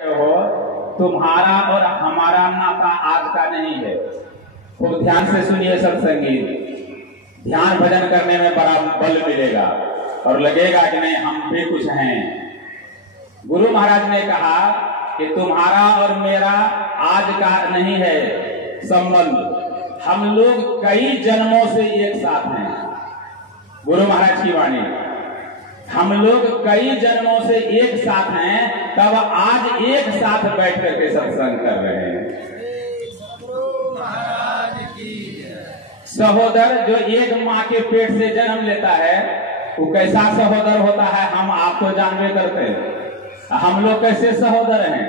हो, तुम्हारा और हमारा नाता आज का नहीं है। खूब ध्यान से सुनिए सत्संगी। ध्यान भजन करने में बड़ा बल मिलेगा और लगेगा कि नहीं हम भी कुछ हैं। गुरु महाराज ने कहा कि तुम्हारा और मेरा आज का नहीं है संबंध, हम लोग कई जन्मों से एक साथ हैं। गुरु महाराज की वाणी, हम लोग कई जन्मों से एक साथ हैं, तब आज एक साथ बैठ करके सत्संग कर रहे हैं। सहोदर जो एक माँ के पेट से जन्म लेता है वो कैसा सहोदर होता है हम आप तो जानबे करते हैं। हम लोग कैसे सहोदर हैं।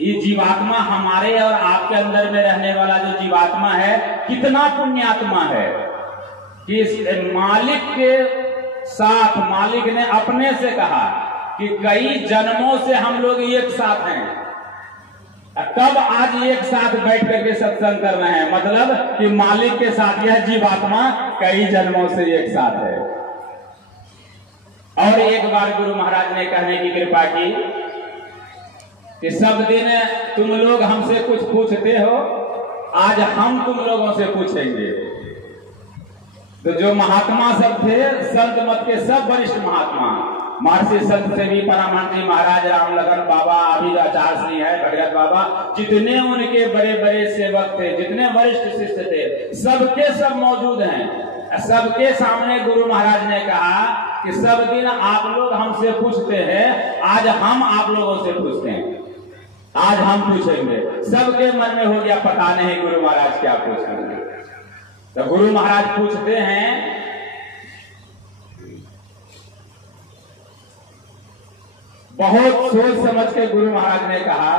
ये जीवात्मा हमारे और आपके अंदर में रहने वाला जो जीवात्मा है कितना पुण्यात्मा है कि मालिक के साथ मालिक ने अपने से कहा कि कई जन्मों से हम लोग एक साथ हैं, तब आज एक साथ बैठ करके सत्संग कर रहे हैं। मतलब कि मालिक के साथ यह जीवात्मा कई जन्मों से एक साथ है। और एक बार गुरु महाराज ने कहने की कृपा की कि सब दिन तुम लोग हमसे कुछ पूछते हो, आज हम तुम लोगों से पूछेंगे। तो जो महात्मा सब थे, संत मत के सब वरिष्ठ महात्मा, महर्षि संत से भी परमहंस जी महाराज, राम लगन बाबा, अभी आचार्य श्री है, भगत बाबा, जितने उनके बड़े बड़े सेवक थे, जितने वरिष्ठ शिष्य थे, सबके सब मौजूद हैं। सबके सामने गुरु महाराज ने कहा कि सब दिन आप लोग हमसे पूछते हैं, आज हम आप लोगों से पूछते हैं, आज हम पूछेंगे। सबके मन में हो गया पता नहीं गुरु महाराज क्या पूछेंगे। तो गुरु महाराज पूछते हैं, बहुत सोच समझ के गुरु महाराज ने कहा,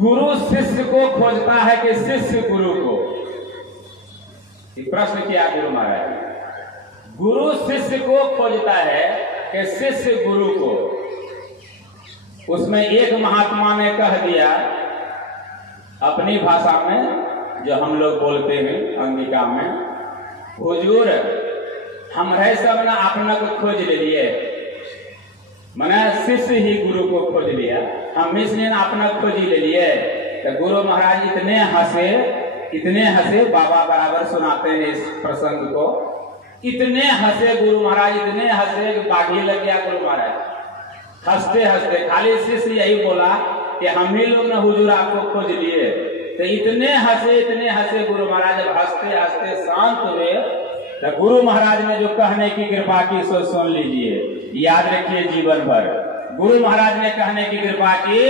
गुरु शिष्य को खोजता है कि शिष्य गुरु को। प्रश्न किया गुरु महाराज, गुरु शिष्य को खोजता है कि शिष्य गुरु को। उसमें एक महात्मा ने कह दिया अपनी भाषा में, जो हम लोग बोलते हैं अंगिका में, हुजूर हमरे सब ना अपना को खोज ले लिए, मने शिष्य ही गुरु को खोज लिया, हम इसने अपना खोज ही ले लिए। तो गुरु महाराज इतने हंसे, बाबा बराबर सुनाते हैं इस प्रसंग को, इतने हंसे गुरु महाराज, इतने हंसे कि बागी लग गया गुरु महाराज। हंसते हंसते खाली शिष्य यही बोला कि हम ही लोग ना हुजूर आपको खोज लिए। तो इतने हंसे गुरु महाराज, जब हंसते हंसते शांत हुए तो गुरु महाराज ने जो कहने की कृपा की सो सुन लीजिए, याद रखिए जीवन भर। गुरु महाराज ने कहने की कृपा की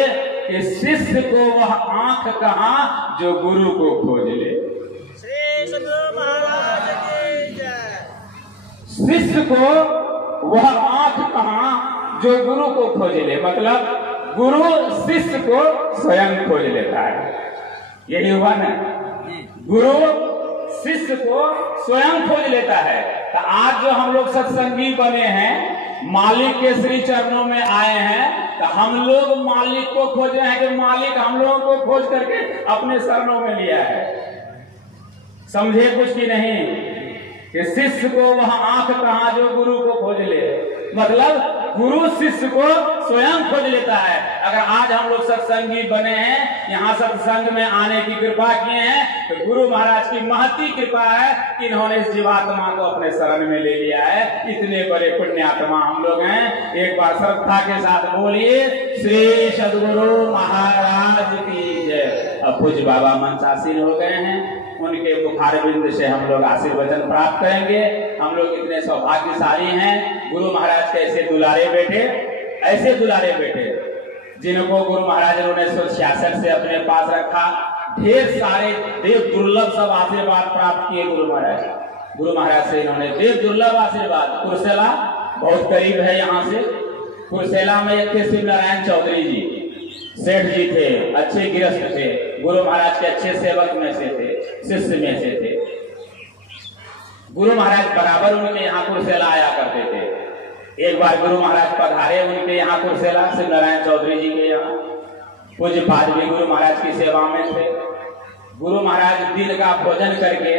कि शिष्य को वह आंख कहाँ जो गुरु को खोज ले। शिष्य को वह आंख कहाँ जो गुरु को खोज ले। मतलब गुरु शिष्य को स्वयं खोज लेता है। यही हुआ ना, गुरु शिष्य को स्वयं खोज लेता है। तो आज जो हम लोग सत्संगी बने हैं, मालिक के श्री चरणों में आए हैं, तो हम लोग मालिक को खोज रहे हैं कि मालिक हम लोगों को खोज करके अपने शरणों में लिया है। समझे कुछ की नहीं कि शिष्य को वह आंख कहाँ जो गुरु को खोज ले। मतलब गुरु शिष्य को स्वयं खोज लेता है। अगर आज हम लोग सत्संगी बने हैं, यहाँ सत्संग में आने की कृपा किए हैं, तो गुरु महाराज की महती कृपा है कि इन्होंने इस जीवात्मा को अपने शरण में ले लिया है। इतने बड़े पुण्यात्मा हम लोग हैं। एक बार श्रद्धा के साथ बोलिए, श्री सद्गुरु महाराज की जय। अब पूज्य बाबा मंचासीन हो गए हैं, उनके मुखारबिंद से हम लोग आशीर्वचन प्राप्त करेंगे। हम लोग इतने सौभाग्यशाली हैं, गुरु महाराज के ऐसे दुलारे बेटे जिनको गुरु महाराज ने 1966 से अपने पास रखा। ढेर सारे देव दुर्लभ सब आशीर्वाद प्राप्त किए गुरु महाराज से। इन्होंने देव दुर्लभ आशीर्वाद। कुरसेला बहुत करीब है यहाँ से। कुरसेला में एक थे शिव नारायण चौधरी जी, सेठ जी थे, अच्छे गृहस्थ थे, गुरु महाराज के अच्छे सेवक में से थे, शिष्य में से थे। गुरु महाराज बराबर उनके यहाँ कुरसेला आया करते थे। एक बार गुरु महाराज पधारे उनके यहाँ कुरसेला, शिव नारायण चौधरी जी के यहाँ। पूज्य पाद भी गुरु महाराज की सेवा में थे। गुरु महाराज दिन का भोजन करके,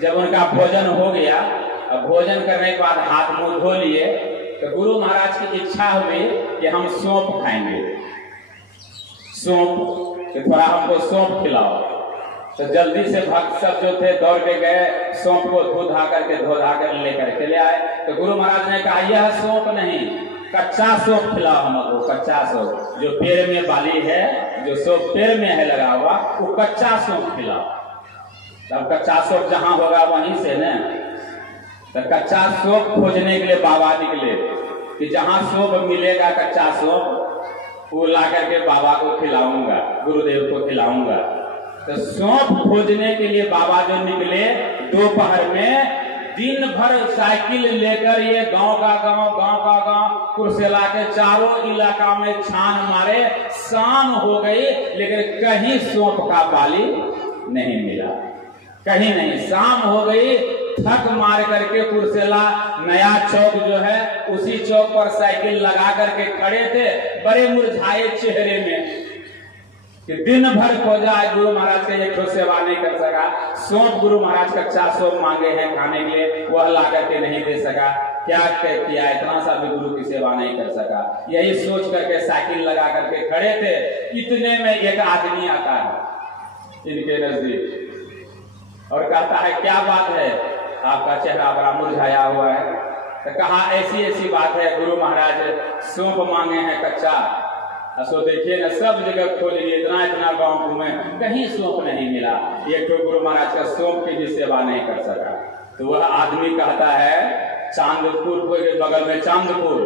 जब उनका भोजन हो गया, भोजन करने के बाद हाथ मुंह धो लिए, तो गुरु महाराज की इच्छा हुई कि हम सौंफ खाएंगे। सौंप कि थोड़ा हमको सौंप खिलाओ। तो जल्दी से भक्त सब जो थे दौड़ के गए, सौंप को धो धा कर लेकर के ले आए। तो गुरु महाराज ने कहा यह सौंप नहीं, कच्चा सौंप खिलाओ हमको, कच्चा सौंप जो पेड़ में बाली है, जो सौंप पेड़ में है लगा हुआ, वो कच्चा सौंप खिलाओ। तब कच्चा सौंप जहां होगा वहीं से न, तो कच्चा सौंप खोजने के लिए बाबा निकले कि जहां सौंप मिलेगा कच्चा सौंप वो ला करके बाबा को खिलाऊंगा, गुरुदेव को खिलाऊंगा। तो सौंप खोजने के लिए बाबा जो निकले दोपहर में, दिन भर साइकिल लेकर ये गांव का गांव कुर्सेला के चारों इलाका में छान मारे, शाम हो गई लेकिन कहीं सौंप का बाली नहीं मिला, कहीं नहीं। शाम हो गई, थक मार करके कुर्सेला नया चौक जो है उसी चौक पर साइकिल लगा करके खड़े थे, बड़े मुरझाए चेहरे में कि दिन भर खोजा है, गुरु महाराज के एक सेवा नहीं कर सका। सौंप गुरु महाराज कच्चा सौंप मांगे हैं खाने के लिए, वह ला करके नहीं दे सका। क्या किया, इतना सा भी गुरु की सेवा नहीं कर सका। यही सोच करके साइकिल लगा करके खड़े थे। इतने में एक आदमी आता है इनके नजदीक और कहता है क्या बात है, आपका चेहरा बड़ा मुरझाया हुआ है। तो कहा ऐसी ऐसी बात है, गुरु महाराज सौंप मांगे हैं कच्चा। सो देखिए ना, सब जगह खोल लिए, इतना गांव घूमे, कहीं सौंप नहीं मिला। एक तो गुरु महाराज का सौंप की भी सेवा नहीं कर सका। तो वह आदमी कहता है चांदपुर के बगल में, चांदपुर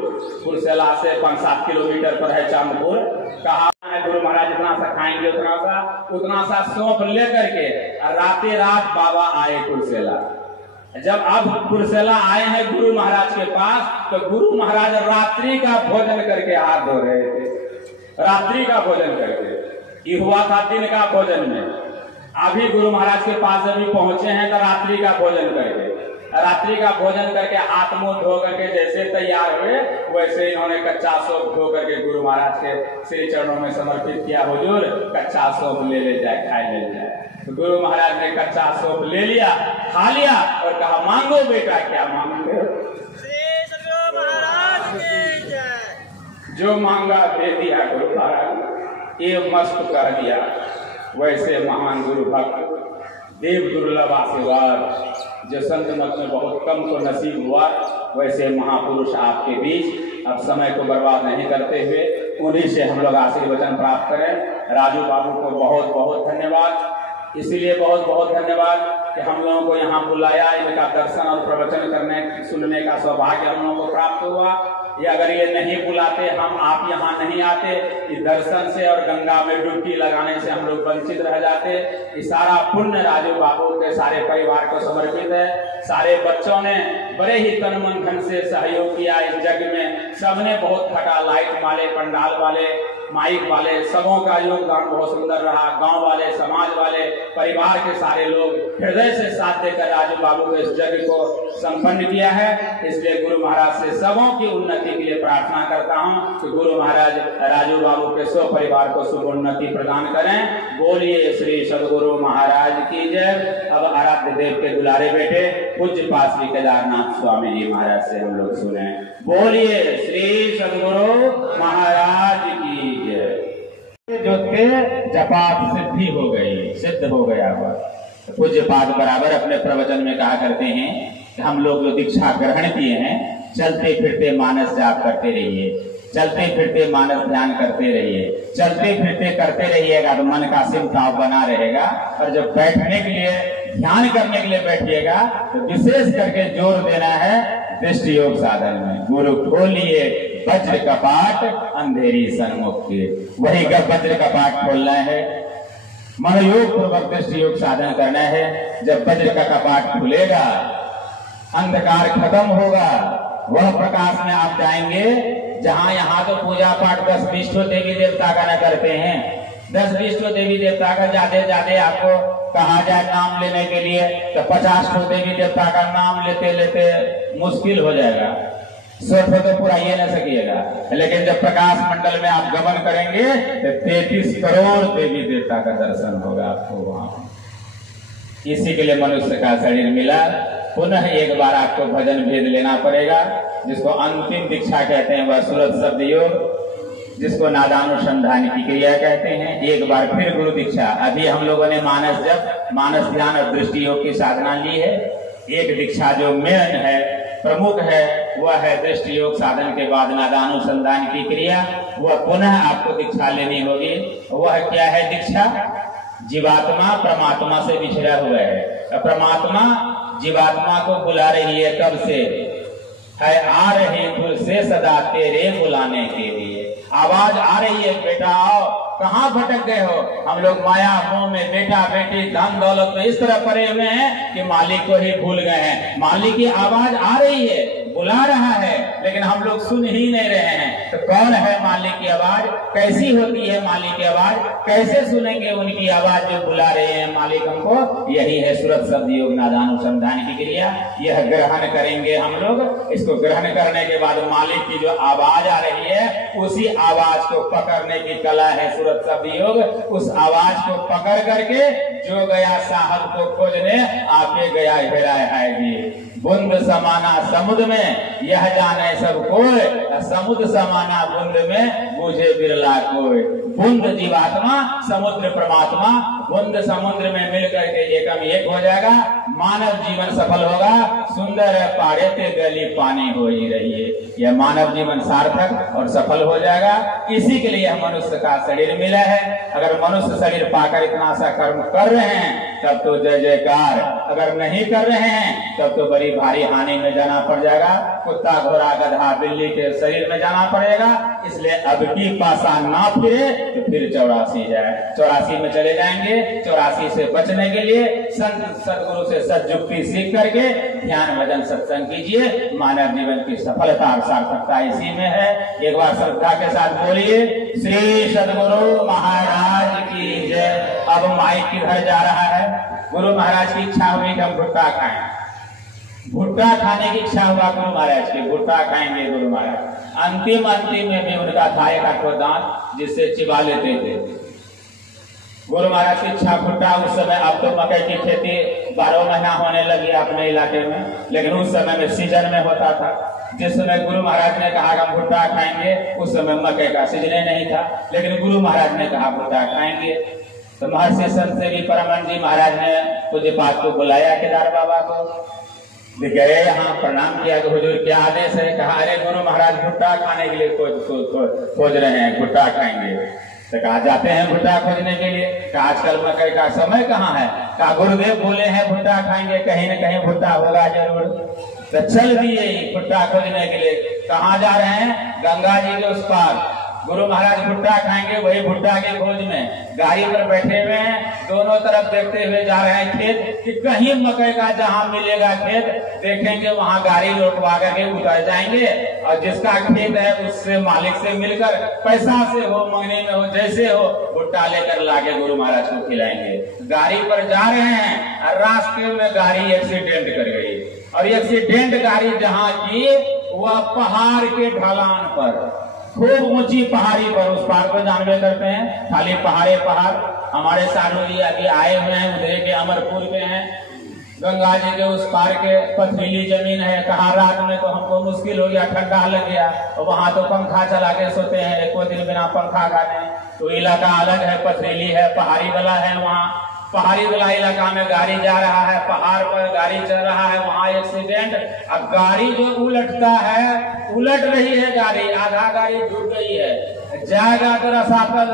कुर्सेला से 5-7 किलोमीटर पर है चांदपुर। कहा है गुरु महाराज इतना सा खाएंगे, उतना सा सौंप लेकर के राते रात बाबा आए कुर्सेला। जब अब कुर्सेला आए हैं गुरु महाराज के पास, तो गुरु महाराज रात्रि का भोजन करके हाथ धो रहे थे। रात्रि का भोजन करके ये हुआ था दिन का भोजन में। अभी गुरु महाराज के पास अभी पहुंचे हैं तो रात्रि का भोजन करके, रात्रि का भोजन करके हाथ मुंह धो करके जैसे तैयार हुए, वैसे इन्होंने कच्चा सौंप धो करके गुरु महाराज के श्री चरणों में समर्पित किया। हुजूर कच्चा सौंप ले जाए, खाए ले जाए। तो गुरु महाराज ने कच्चा सौंप ले लिया, खा लिया और कहा मांगो बेटा, क्या मांगते हो? जो मांगा दे दिया गुरु महाराज, ये मस्त कर दिया। वैसे महान गुरु भक्त, देव दुर्लभ आशीर्वाद जो संत मत में बहुत कम को नसीब हुआ, वैसे महापुरुष आपके बीच। अब समय को बर्बाद नहीं करते हुए उन्हीं से हम लोग आशीर्वचन प्राप्त करें। राजू बाबू को बहुत बहुत धन्यवाद, इसलिए बहुत बहुत धन्यवाद कि हम लोगों को यहाँ बुलाया, इनका दर्शन और प्रवचन करने सुनने का सौभाग्य हम लोगों को प्राप्त हुआ। ये अगर ये नहीं बुलाते, हम आप यहाँ नहीं आते, इस दर्शन से और गंगा में डुबकी लगाने से हम लोग वंचित रह जाते। ये सारा पुण्य राजू बाबू के सारे परिवार को समर्पित है। सारे बच्चों ने बड़े ही तन मन धन से सहयोग किया इस जग में। सबने बहुत खटा, लाइट वाले, पंडाल वाले, माइक वाले, सबों का योगदान बहुत सुंदर रहा। गांव वाले, समाज वाले, परिवार के सारे लोग हृदय से साथ देकर राजू बाबू को इस यज्ञ को संपन्न किया है। इसलिए गुरु महाराज से सबों की उन्नति के लिए प्रार्थना करता हूं कि गुरु महाराज राजू बाबू के सौ परिवार को शुभ उन्नति प्रदान करें। बोलिए श्री सदगुरु महाराज की जय। अब आराध्य देव के दुलारे बेटे पूज्य पास श्री केदारनाथ स्वामी जी महाराज से हम लोग सुने। बोलिए श्री सदगुरु महाराज की जो थे जपात सिद्धि हो गई, सिद्ध हो गया हुआ। तो पूज्य पाद बराबर अपने प्रवचन में कहा करते हैं कि हम लोग जो दीक्षा ग्रहण किए हैं, चलते फिरते मानस जाप करते रहिए, चलते फिरते मानस ध्यान करते रहिए, चलते फिरते करते रहिएगा तो मन का सिमटाव बना रहेगा। और जब बैठने के लिए, ध्यान करने के लिए बैठिएगा तो विशेष करके जोर देना है दृष्टि योग साधन में। गुरु खोलिए वज्र कपाट, अंधेरी सन्मुख के, वही वज्र कपाट खोलना है। मनोयोग पूर्वक दृष्टि योग साधन करना है। जब वज्र का कपाट खुलेगा, अंधकार खत्म होगा, वह प्रकाश में आप जाएंगे जहां यहाँ तो पूजा पाठ 10-20 देवी देवता का न करते हैं। 10-20 देवी देवता का जाते आपको कहा जाए नाम लेने के लिए तो 50 देवी देवता का नाम लेते लेते मुश्किल हो जाएगा। 100 तो पूरा ये न सकिएगा। लेकिन जब प्रकाश मंडल में आप गमन करेंगे तो 33 करोड़ देवी देवता का दर्शन होगा आपको वहां। इसी के लिए मनुष्य का शरीर मिला। पुनः एक बार आपको भजन भेद लेना पड़ेगा, जिसको अंतिम दीक्षा कहते हैं, वह सूरत शब्द योग। जिसको नादानुसंधान की क्रिया कहते हैं। एक बार फिर गुरु दीक्षा। अभी हम लोगों ने मानस जप, मानस ध्यान और दृष्टि योग की साधना ली है। एक दीक्षा जो मेन है, प्रमुख है, वह है दृष्टि योग साधन के बाद नादानुसंधान की क्रिया। वह पुनः आपको दीक्षा लेनी होगी। वह क्या है दीक्षा? जीवात्मा परमात्मा से बिछड़ा हुआ है। परमात्मा जीवात्मा को बुला रही है, कब से है? आ रही दूर से सदा तेरे बुलाने के लिए। आवाज आ रही है, बेटा आओ। कहाँ भटक गए हो? हम लोग माया मोह में, बेटा बेटी धन दौलत में इस तरह पड़े हुए हैं कि मालिक को ही भूल गए हैं। मालिक की आवाज आ रही है, बुला रहा है, लेकिन हम लोग सुन ही नहीं रहे हैं। तो कौन है मालिक की आवाज? कैसी होती है मालिक की आवाज? कैसे सुनेंगे उनकी आवाज जो बुला रहे हैं मालिक हमको? यही है सुरत शब्द योग नादानुसंधान की क्रिया। यह ग्रहण करेंगे हम लोग। इसको ग्रहण करने के बाद मालिक की जो आवाज आ रही है, उसी आवाज को पकड़ने की कला है सुरत शब्द योग। उस आवाज को पकड़ करके जो गया साहब को खोजने, आपके गया हेरा है जी। बूंद समाना समुद्र में, यह जाने सब कोई, समुद्र समाना बूंद में मुझे बिरला कोई। बूंद जीवात्मा, समुद्र परमात्मा, बूंद समुद्र में मिलकर के एकम एक हो जाएगा। मानव जीवन सफल होगा। सुंदर है पाड़े ते गली पानी हो ही रही है। यह मानव जीवन सार्थक और सफल हो जाएगा। इसी के लिए मनुष्य का शरीर मिला है। अगर मनुष्य शरीर पाकर इतना सा कर्म कर रहे हैं तब तो जय जयकार। अगर नहीं कर रहे हैं तब तो बड़ी भारी हानि में जाना पड़ जाएगा। कुत्ता घोड़ा गधा बिल्ली के शरीर में जाना पड़ेगा। इसलिए अब की पासा ना फिरे तो फिर 84 जाए। 84 में चले जाएंगे। 84 से बचने के लिए संत सदगुरु से सद्युक्ति सीख करके ध्यान भजन सत्संग कीजिए। मानव जीवन की सफलता और सार्थकता इसी में है। एक बार श्रद्धा के साथ बोलिए, श्री सदगुरु महाराज की जय। अब माइक किधर जा रहा है? गुरु महाराज की इच्छा हुई कि हम भुट्टा खाएं। भुट्टा खाने की इच्छा हुआ गुरु महाराज की, भुट्टा खाएंगे गुरु महाराज। अंतिम में भी उनका था एक आठवा दांत जिससे चिबा लेते थे। गुरु महाराज की इच्छा भुट्टा। उस समय अब तो मकई की खेती 12 महीना होने लगी अपने इलाके में, लेकिन उस समय में सीजन में होता था। जिस समय गुरु महाराज ने कहा कि हम भुट्टा खाएंगे, उस समय मकई का सीजन नहीं था, लेकिन गुरु महाराज ने कहा भुट्टा खाएंगे। तो महर्षि संत सेवी परमहंस जी महाराज ने पूज्यपाद को बुलाया केदार बाबा को। गए यहाँ प्रणाम किया कि हुजूर क्या आदेश है? कहा अरे गुरु महाराज भुट्टा खाने के लिए खोज रहे हैं, भुट्टा खाएंगे। तो कहा जाते हैं भुट्टा खोजने के लिए। कहा आजकल मकई का समय कहाँ है? कहा गुरुदेव बोले हैं भुट्टा खाएंगे, कहीं न कहीं भुट्टा होगा जरूर। तो चल दिए भुट्टा खोजने के लिए। कहाँ जा रहे हैं? गंगा जी के उस पार। गुरु महाराज भुट्टा खाएंगे, वही भुट्टा के खोज में गाड़ी पर बैठे हुए हैं। दोनों तरफ देखते हुए जा रहे हैं खेत कि कहीं मकई का जहां मिलेगा खेत देखेंगे, वहां गाड़ी रोकवा करके उतर जाएंगे और जिसका खेत है उससे मालिक से मिलकर पैसा से हो, मंगनी में हो, जैसे हो, भुट्टा लेकर लाके गुरु महाराज को खिलाएंगे। गाड़ी पर जा रहे हैं और रास्ते में गाड़ी एक्सीडेंट कर गई। और एक्सीडेंट गाड़ी जहाँ की वह पहाड़ के ढलान पर, खूब ऊंची पहाड़ी पर। उस पहाड़ को जानवे करते हैं, खाली पहाड़े पहाड़। हमारे साधु जी अभी आए हुए हैं, उधर के अमरपुर के हैं। गंगा जी के उस पार के पथरीली जमीन है। कहा रात में तो हमको मुश्किल हो गया, ठंडा लग गया, और वहां तो पंखा चला के सोते हैं, एको दिन बिना पंखा खाने। तो इलाका अलग है, पथरीली है, पहाड़ी वाला है। वहाँ पहाड़ी वाला इलाका में गाड़ी जा रहा है, पहाड़ पर गाड़ी चल रहा है, वहां एक्सीडेंट। अब गाड़ी जो उलटता है, उलट रही है गाड़ी, आधा गाड़ी डूब गई है। जाएगा तो रास्ता पर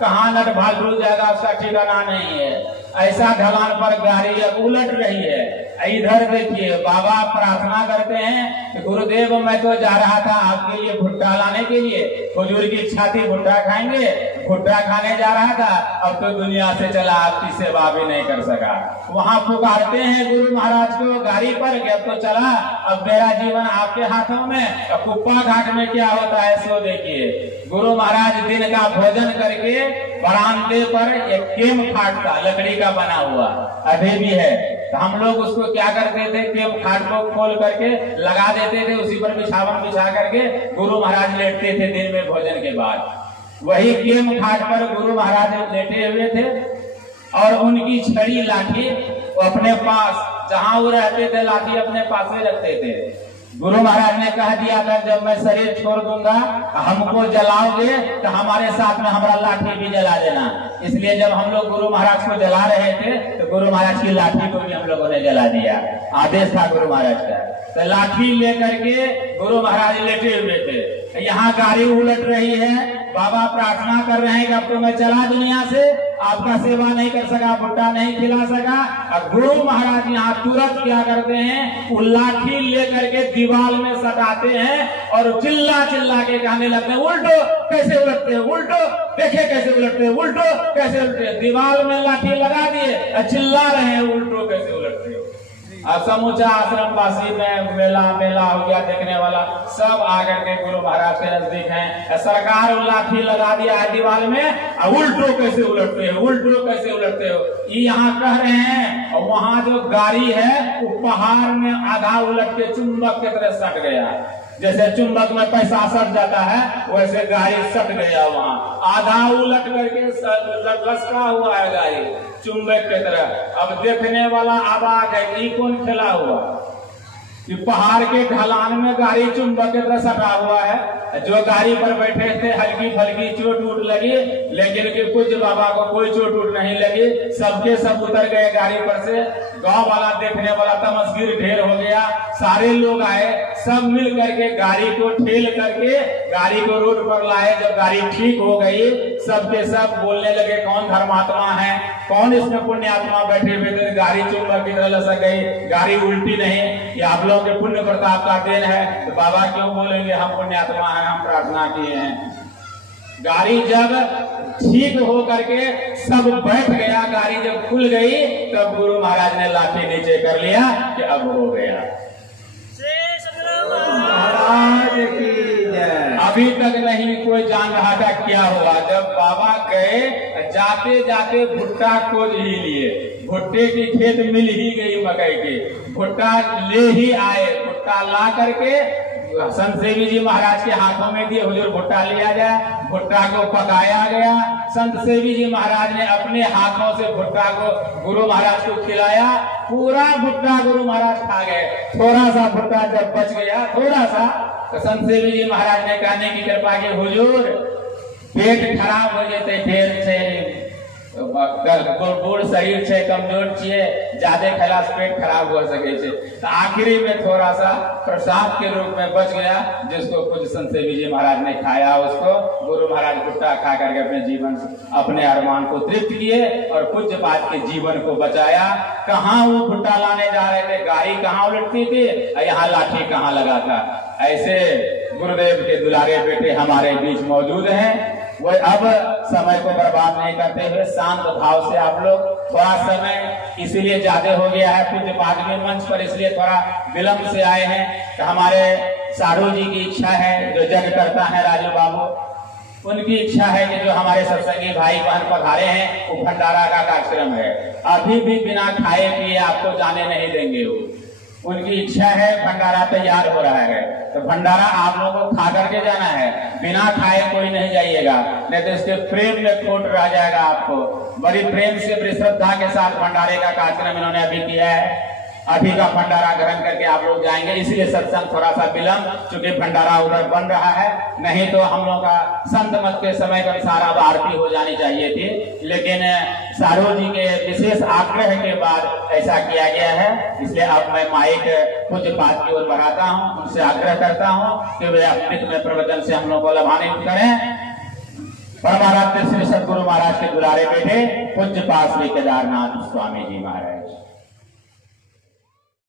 कहाँ नट भालू जाएगा उसका ठिकाना नहीं है। ऐसा ढलान पर गाड़ी अब उलट रही है। इधर देखिए बाबा प्रार्थना करते हैं कि गुरुदेव मैं तो जा रहा था आपके लिए भुट्टा लाने के लिए, हुजूर की इच्छा थी भुट्टा खाएंगे, भुट्टा खाने जा रहा था, अब तो दुनिया से चला, आपकी सेवा भी नहीं कर सका। वहाँ पुकारते हैं गुरु महाराज को गाड़ी पर कि अब तो चला, अब मेरा जीवन आपके हाथों में। कुप्पा घाट में क्या होता है सो देखिए। गुरु महाराज दिन का भोजन करके बरामदे पर एक केम खाट था, लकड़ी का बना हुआ, अभी भी है। तो हम लोग उसको क्या करते थे, केम खाट को खोल करके लगा देते थे, उसी पर बिछावन बिछा करके गुरु महाराज लेटते थे दिन में भोजन के बाद। वही केम खाट पर गुरु महाराज लेटे हुए थे और उनकी छड़ी लाठी वो अपने पास, जहां वो रहते थे लाठी अपने पास में रखते थे। गुरु महाराज ने कह दिया था जब मैं शरीर छोड़ दूंगा हमको जलाओगे तो हमारे साथ में हमारा लाठी भी जला देना। इसलिए जब हम लोग गुरु महाराज को जला रहे थे तो गुरु महाराज की लाठी को भी हम लोगों ने जला दिया, आदेश था गुरु महाराज का। तो लाठी लेकर के गुरु महाराज लेटे हुए थे, यहाँ गाड़ी उलट रही है, बाबा प्रार्थना कर रहे हैं कि अब तो मैं चला दुनिया से, आपका सेवा नहीं कर सका, भुट्टा नहीं खिला सका। अब गुरु महाराज यहाँ तुरंत क्या करते हैं, वो लाठी लेकर के दीवार में सटाते हैं और चिल्ला चिल्ला के कहने लगते हैं उल्टो कैसे उलटते हो, उल्टो देखे कैसे उलटते हो, उल्टो कैसे उलटते। दीवार में लाठी लगा दिए, चिल्ला रहे हैं उल्टो कैसे उलटते हो। अब समूचा आश्रम वासी में मेला मेला हो गया, देखने वाला सब आकर के गुरु महाराज के नजदीक हैं। सरकार लाठी लगा दिया है दीवार में, उल्टो कैसे उलटते हो, उल्टो कैसे उलटते हो, ये यहाँ कह रहे हैं। और वहाँ जो गाड़ी है वो पहाड़ में आधा उलट के चुंबक की तरह सट गया। जैसे चुंबक में पैसा सट जाता है वैसे गाड़ी सट गया, वहाँ आधा उलट करके लसका हुआ है गाड़ी चुंबक की तरह। अब देखने वाला अबाक है कि कौन खेला हुआ, कि पहाड़ के ढलान में गाड़ी चुंबक की तरह सटा हुआ है। जो गाड़ी पर बैठे थे हल्की फल्की चोट उठ लगी, लेकिन कि पूज्य बाबा को कोई चोट उठ नहीं लगी, सबके सब उतर गए गाड़ी पर से। गांव वाला देखने वाला तमस्गिर ढेर हो गया, सारे लोग आए, सब मिल करके गाड़ी को ठेल करके गाड़ी को रोड पर लाए। जब गाड़ी ठीक हो गई सबके सब बोलने लगे कौन धर्मात्मा है, कौन इसमें पुण्यात्मा बैठे हुए थे, गाड़ी चुंबक की तरह लसक गई, गाड़ी उल्टी नहीं, ये आप लोग के पुण्य प्रताप का देन है। तो बाबा क्यों बोलेंगे हम पुण्यात्मा हैं, हम प्रार्थना किए हैं। गाड़ी जब ठीक हो करके सब बैठ गया, गाड़ी जब खुल गई तब गुरु महाराज ने लाठी नीचे कर लिया कि अब हो गया। अभी तक नहीं कोई जान रहा था क्या हुआ। जब बाबा गए जाते जाते भुट्टा खोज ही लिए, भुट्टे की खेत मिल ही गई मकई की, भुट्टा ले ही आए। भुट्टा ला करके संत सेवी जी महाराज के हाथों में दिए, हुजूर भुट्टा लिया जाए। भुट्टा को पकाया गया, संत सेवी जी महाराज ने अपने हाथों से भुट्टा को गुरु महाराज को खिलाया। पूरा भुट्टा गुरु महाराज खा गए। थोड़ा सा भुट्टा जब बच गया, थोड़ा सा, तो संत सेवी जी महाराज ने कहने की कृपा की हुजूर पेट खराब हो जाते, ढेर से बूढ़ शरीर से कमजोर छे, ज्यादा खैला से पेट खराब हो सके छे। तो आखिरी में थोड़ा सा प्रसाद के रूप में बच गया, जिसको कुछ संत सेवी जी महाराज ने खाया। उसको गुरु महाराज भुट्टा खा करके अपने जीवन अपने अरमान को तृप्त किए और पूज्य पाद के जीवन को बचाया। कहाँ वो भुट्टा लाने जा रहे थे, गाड़ी कहाँ उलटती थी, यहाँ लाठी कहाँ लगा था। ऐसे गुरुदेव के दुलारे बेटे हमारे बीच मौजूद हैं। वो अब समय को बर्बाद नहीं करते हुए शांत भाव से आप लोग, थोड़ा समय इसीलिए ज्यादा हो गया है पूज्य पाद के मंच पर, इसलिए थोड़ा विलंब से आए हैं। तो हमारे साधु जी की इच्छा है, जो जग करता है राजू बाबू, उनकी इच्छा है कि जो हमारे सत्संगी भाई बहन पधारे हैं वो भंडारा का कार्यक्रम है, अभी भी बिना खाए पिए आपको जाने नहीं देंगे। वो उनकी इच्छा है, भंडारा तैयार हो रहा है, तो भंडारा आप लोगों को खा करके जाना है, बिना खाए कोई नहीं जाइएगा, नहीं तो इसके प्रेम में खोट रह जाएगा आपको। बड़ी प्रेम से बड़ी श्रद्धा के साथ भंडारे का कार्यक्रम इन्होंने अभी किया है। अभी का भंडारा ग्रहण करके आप लोग जाएंगे, इसलिए सत्संग थोड़ा सा विलंब, चूंकि भंडारा उधर बन रहा है। नहीं तो हम लोग का संत मत के समय के अनुसार अब आरती हो जानी चाहिए थी, लेकिन सारो जी के विशेष आग्रह के बाद ऐसा किया गया है। इसलिए अब मैं माइक पूज्य पाद की ओर बढ़ाता हूँ, उनसे आग्रह करता हूँ कि वे अमृत में प्रवचन से हम लोग को लाभान्वित करें। परमाराध्य श्री सदगुरु महाराज के दुलारे बेटे पूज्य पाद श्री केदारनाथ स्वामी जी महाराज।